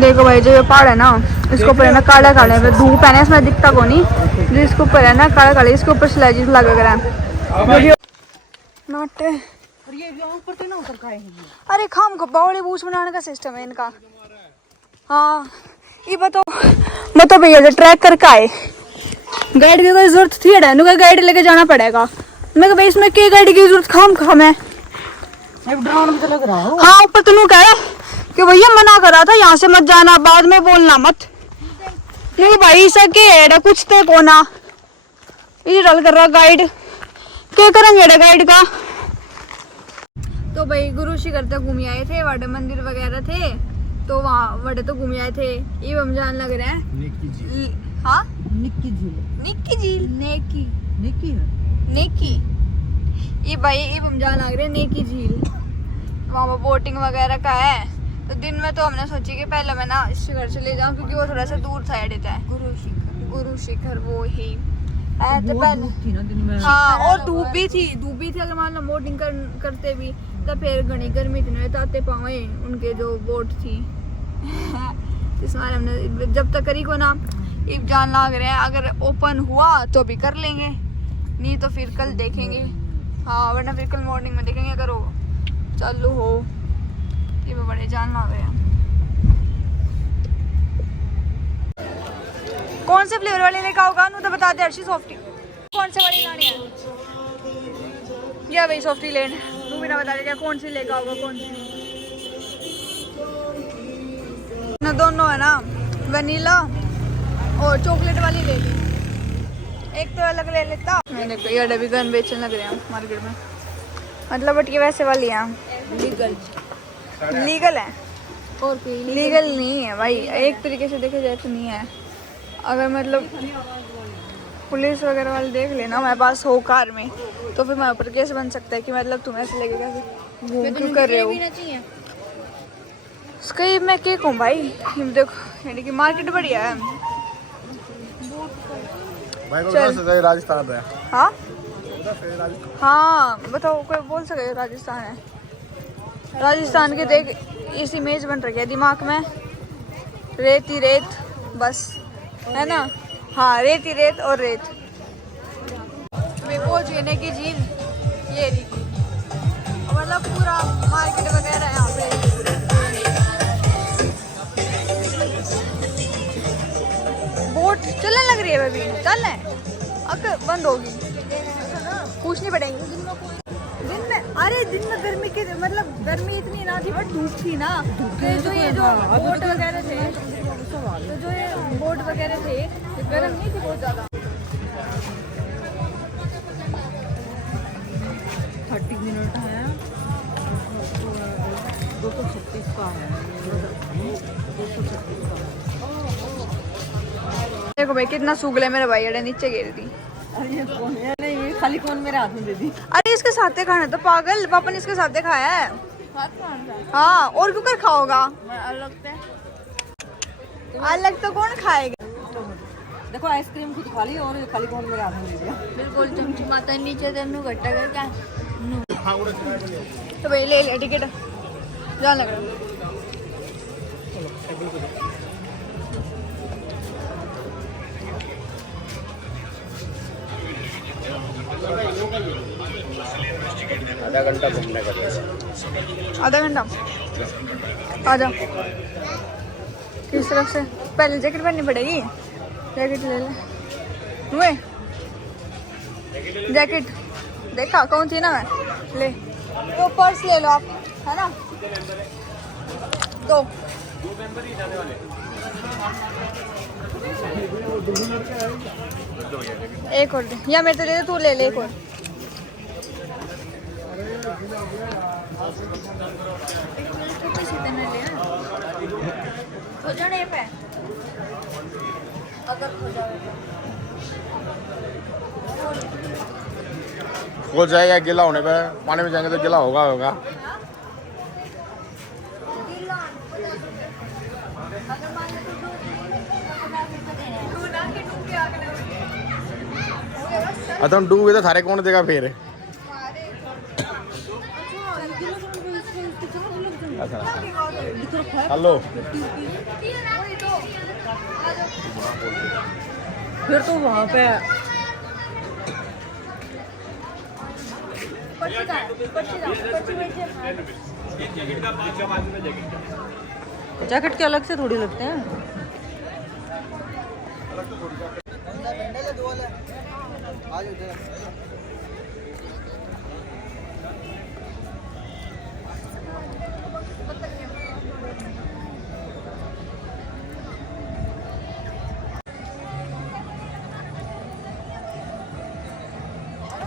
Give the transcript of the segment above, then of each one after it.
देखो भाई जो ये पहाड़ है ना, इसके ऊपर है ना काला काला है, धूप है ना इसमें दिखता को नहीं, जो इसके ऊपर है ना काला काला, इसके ऊपर स्लेजिस लगा रहा है नाटे। अरे खाम का बावड़ी बूस बनाने का सिस्टम है इनका। हाँ ये बताओ भैया जो ट्रैक करके आए, गाइड की कोई जरूरत थी? का गाइड लेके जाना पड़ेगा। मैं भाई इसमें क्या गाइड की जरूरत खाम है? ड्रोन भी तो लग रहा हो। हाँ ऊपर तुम कह कि भैया मना करा था यहाँ से मत जाना, बाद में बोलना मत। नहीं भाई सके है कुछ तो कोना ये डल कर रहा गाइड, क्या करेंगे गाइड का। तो भाई गुरु श्री करते घूम आए थे, वड़े मंदिर वगैरह थे तो वहाँ वड़े तो घूम आए थे। ये हम जान लग रहा है हाँ निक्की झील नेकी ये भाई ये हम जान लग रहे नेकी झील, वहाँ पर बोटिंग वगैरह का है। तो दिन में तो हमने सोची कि पहले मैं ना इस घर से ले जाऊँ क्योंकि वो थोड़ा सा दूर साइड है गुरु शिखर वो ही है तो पहले। हाँ और धूप भी थी अगर मान लो बोटिंग करते भी तो फिर घनी गर्मी इतने ताते पावे उनके जो बोट थी इसमें हमने जब तक करी को ना ये जान लग रहे हैं, अगर ओपन हुआ तो भी कर लेंगे, नहीं तो फिर कल देखेंगे। हाँ वरना फिर कल मॉर्निंग में देखेंगे अगर वो चालू हो। ये भी बड़े जान लग रहे हैं। कौन से फ्लेवर वाले लेकर आओगा नू तो बता दे अर्शी। सॉफ्टी कौन से वाली लानी है? या भाई सॉफ्टी लेन तू भी ना बता दे क्या कौन सी लेकर आओगा कौन सी ना। दोनों है ना वनीला और चॉकलेट वाली ले ली, एक तो अलग ले लेता। मैंने देखो ये भी गन बेचने लग रहे हैं मार्केट में, मतलब बट ये वैसे वाली है लीगल है और लीगल नहीं है भाई, एक तरीके से देखा जाए तो नहीं है। अगर मतलब पुलिस वगैरह वाले देख लेना हमारे पास हो कार में तो फिर हमारे ऊपर केस बन सकता है कि मतलब तुम ऐसे लगेगा कि घूम क्यों कर रहे हो। उसका ये मैं क्या कहूँ भाई, देखो यानी कि मार्केट बढ़िया है भाई राजस्थान है। हाँ हाँ बताओ कोई बोल सके राजस्थान है? राजस्थान के देख इस इमेज बन रही है दिमाग में, रेत ही रेत बस है ना। हाँ रेत ही रेत और रेत। वो जीने की झील ये रही, मतलब पूरा मार्केट वगैरह है यहाँ पे। बोट चलने लग रही है अभी, चल है अब बंद होगी, पूछनी पड़ेगी दिन में। अरे दिन में गर्मी के मतलब गर्मी इतनी ना थी बट धूप थी ना, तो जो ये जो बोट वगैरह थे तो जो ये बोट वगैरह थे तो गर्म नहीं थी बहुत ज़्यादा। 30 मिनट है 236 का है 236 का। देखो भाई कितना सूगले मेरे भाई अड़े नीचे गिर दी। अरे कौन है? नहीं ये खाली कौन मेरे हाथ में दे दी। अरे इसके साथ खाना तो पागल पापा ने इसके साथ खाया है। हाँ और क्यों कर खाओगा? अलग तो कौन खाएगा? देखो आइसक्रीम खुद खा ली और खाली कौन मेरे हाथ में दे दिया। बिल्कुल चमची माता नीचे तेनू घट्टा कर क्या तो भाई ले टिकट जान लग रहा। आधा घंटा घूमने का पैसा। आधा घंटा आ जाओ। किस तरफ से? पहले जैकेट पहननी पड़ेगी, जैकेट ले ले जैकेट देखा कौन थी ना मैं ले तो पर्स ले लो आप है ना दो। एक और दे या मेरे तो ले दे, तू ले ले एक और। हो जाएगा गीला होने पे, पानी में जाएंगे तो गीला होगा। तुम डूबे तो थारे कौन देगा फिर? हेलो फिर तो वहाँ पे जैकेट के अलग से थोड़ी लगते हैं।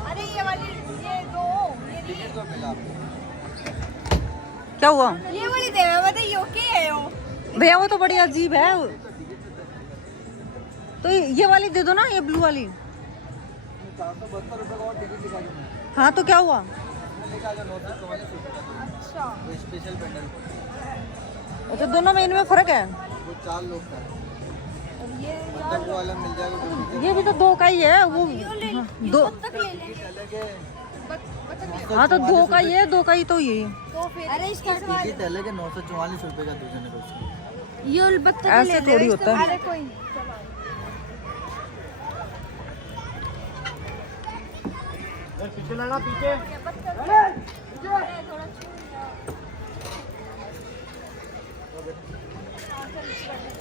अरे ये वाली ये दो क्या हुआ ये वाली दे बताइए ओके है वो। भैया? वो तो बड़ी अजीब है। तो ये वाली दे दो ना, ये ब्लू वाली। 472 रुपए का और टिकट दिखा दूं मैं। हाँ तो क्या हुआ? लेके आ जाओ 944 अच्छा वो स्पेशल बंडल अच्छा, दोनों में इनमें फर्क है। वो 4 लोग का है। और ये तब वो वाला मिल जाएगा वो ये भी तो 2 का ही है वो। हाँ, दो। तक ले ले अलग है। हाँ तो 2 का ये, 2 का ही तो ये। तो फिर अरे इसका टिकट अलग है 944 रुपए का दूसरे को उसका। ये उलबत्ता ऐसे थोड़ी होता है। अरे कोई पीछे लड़ा पीछे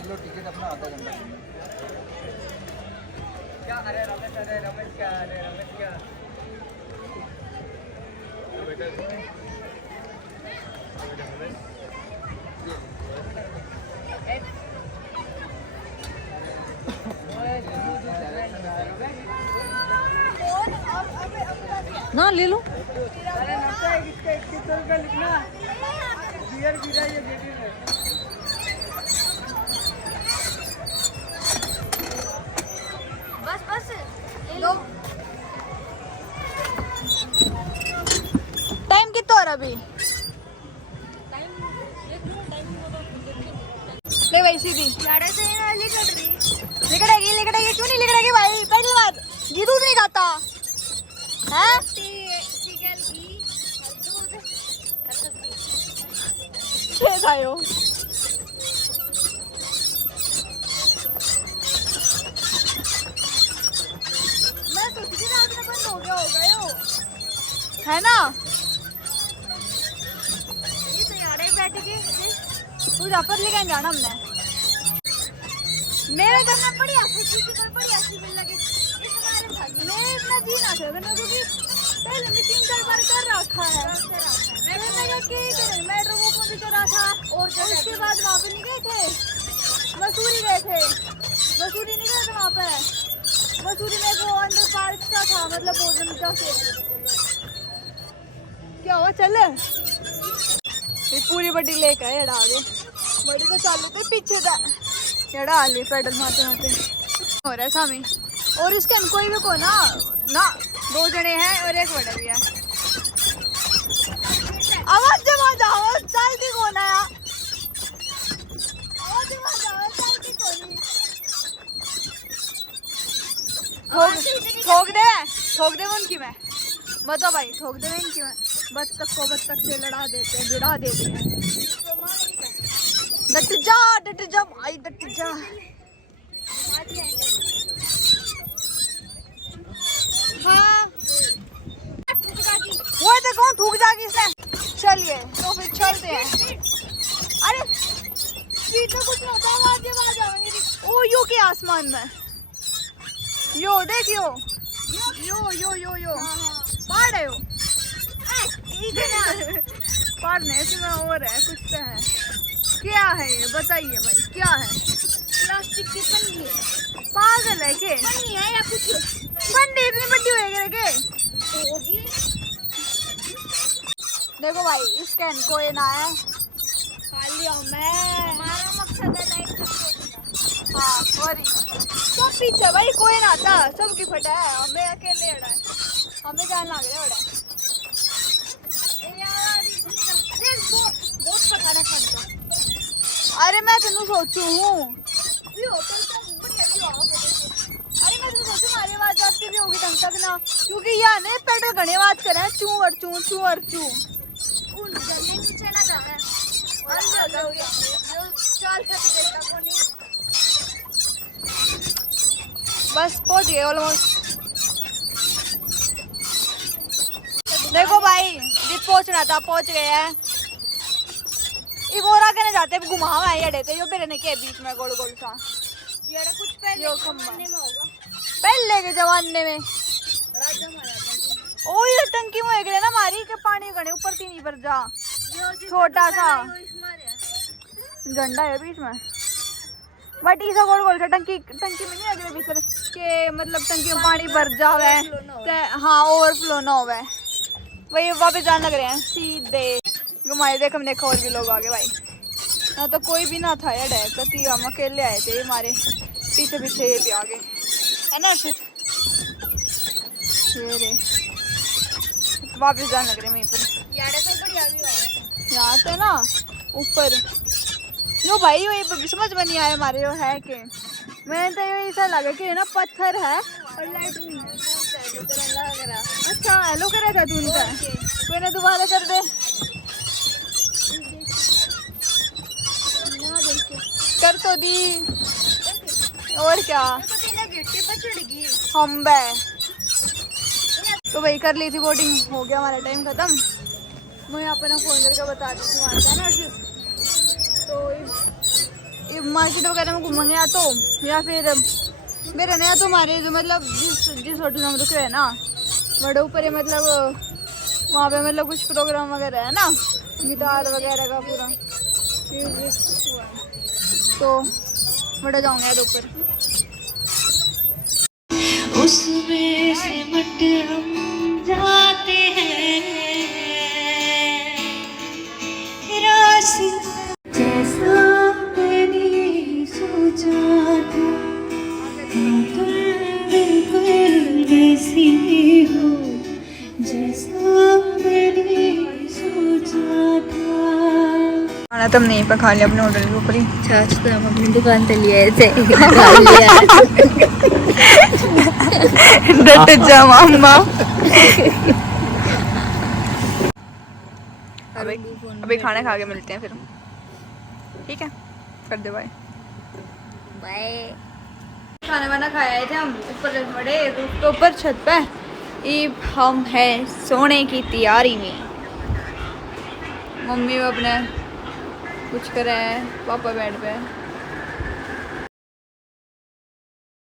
लो टिकट अपना आधा घंटा ना ले लो। बस बस ले लो। टाइम कितना हो रहा अभी? ले भाई सीधी गाड़ी से ना लिकट रही। लिकटेगी क्यों नहीं लिकटेगी भाई? पहली बात घी दूध नहीं खाता हैं? कैसा है वो? मैं सोची थी रात में बंद हो गया होगा यो, है ना? ये तो यार बैठ के तू पर लेके जाना हमने। मेरे घर में बढ़िया खुशी की कोई बढ़िया सी मिल लगे इस हमारे भाई मैं इतना जी ना सकता क्योंकि पहले मैं 3-4 बार कर रखा है। मैंने लगा कि करें मेट्रो बुक में भी करा था और उसके बाद वहाँ पे नहीं गए थे, मसूरी गए थे। मसूरी नहीं गए थे वहाँ पे, मसूरी में वो अंडर पार्क का था, मतलब बोर्ड का से क्या हुआ चल ये पूरी बड़ी लेक है एड़ा आगे बड़ी तो चालू थे पीछे था एड़ा आ ले पैडल मारते मारते हो रहा है सामी। और इसके हम कोई भी को ना 2 जने हैं और एक बड़ा भी है। आवाज जमा जाओ चलती कौन है? आवाज जमा जाओ चलती कौन? ठोक दे उनकी मैं बता भाई, ठोक दे इनकी मैं। बत्तख को बत्तख से लड़ा देते हैं, भिड़ा देते हैं। डट जा भाई डट जा। हाँ वो देखो ठूक जाएगी इसने। चलिए तो फिर चलते हैं। अरे स्पीड में कुछ नहीं होता, आवाज आवेंगी। ओ यो के आसमान में यो देखियो यो पहाड़ है यो पहाड़ नहीं इसमें और है कुछ तो है। क्या है ये बताइए भाई क्या है? प्लास्टिक की पन्नी है। पागल है के पन्नी है या कुछ? पन्नी इतनी बड़ी होगी देखो भाई इसका इनको ये ना है खाली मैं हमारा मकसद है लाइफ। हाँ सॉरी सब पीछे भाई कोई ना था, सबकी फटा है, हमें अकेले अड़ा है, हमें जान लग रहा है। बहुत पकाना खाना। अरे मैं तेन सोचू हूँ अरे मैं तो सोचू हमारी आवाज आती भी होगी ढंग तक ना, क्योंकि यहाँ ने पेट्रोल घने आवाज करे चू और चू चू और चू नीचे ना जा रहा है। बस पहुंच गए ऑलमोस्ट। देखो भाई जित पहुंचना था पहुंच गए हैं। इबोरा के न जाते घुमावा है ये थे यो बेरने के बीच में गोल गोल सा ये कुछ पहले जमाने में होगा, पहले के जमाने में ओ ये टंकी में गए ना मारी के पानी गने ऊपर तीन पर जा छोटा सा झंडा है बीच में बट इसा गोल गोल सा टंकी टंकी में नहीं अगले भीतर के मतलब टंकी में पानी भर जावे हाँ ओवरफ्लो ना होवे वही वापस जाने लग रहे हैं सीधे घुमाए। देख हम देखा और भी लोग आगे भाई ना तो कोई भी ना था यार कति हम अकेले आए थे हमारे पीछे पीछे ये भी आगे है ना अर्षित ये रे वापस जाने लग रहे हैं वहीं पर यहाँ से ना ऊपर यो भाई ये समझ में नहीं आया हमारे यो है कि मैंने तो ये ऐसा लगा कि ना पत्थर है और लाइट नहीं है। अच्छा हेलो कर रहा था तू उनका कोई ना दोबारा कर दे कर तो दी और क्या हम बे तो भाई कर ली थी बोटिंग हो गया हमारा टाइम खत्म। मैं यहाँ पर ना फोन करके बता दी थी वहाँ है ना तो मार्केट वगैरह में घूमेंगे या तो या फिर मेरे नया तो हमारे जो मतलब जिस होटल में हम रुके हैं ना बड़े ऊपर है मतलब वहाँ पे मतलब कुछ प्रोग्राम वगैरह है ना गिटार वगैरह का पूरा तो बड़ा जाऊँगा यार ऊपर उसमें सिमट हम जाते हैं रास्ता जैसा मैंने सोचा था तुम बिल्कुल वैसी हो जैसा मैंने सोचा था। खाना तुम नहीं पर खा लिया अपने होटल के ऊपर ही छाछ तो हम अपनी दुकान से लिए थे डट जा मामा अभी खाना खा के मिलते हैं फिर ठीक है कर दे बाय बाय। खाना वाना खाया थे हम ऊपर बड़े तो ऊपर छत पे हम है सोने की तैयारी में। मम्मी अपने कुछ कर रहे हैं पापा बेड पे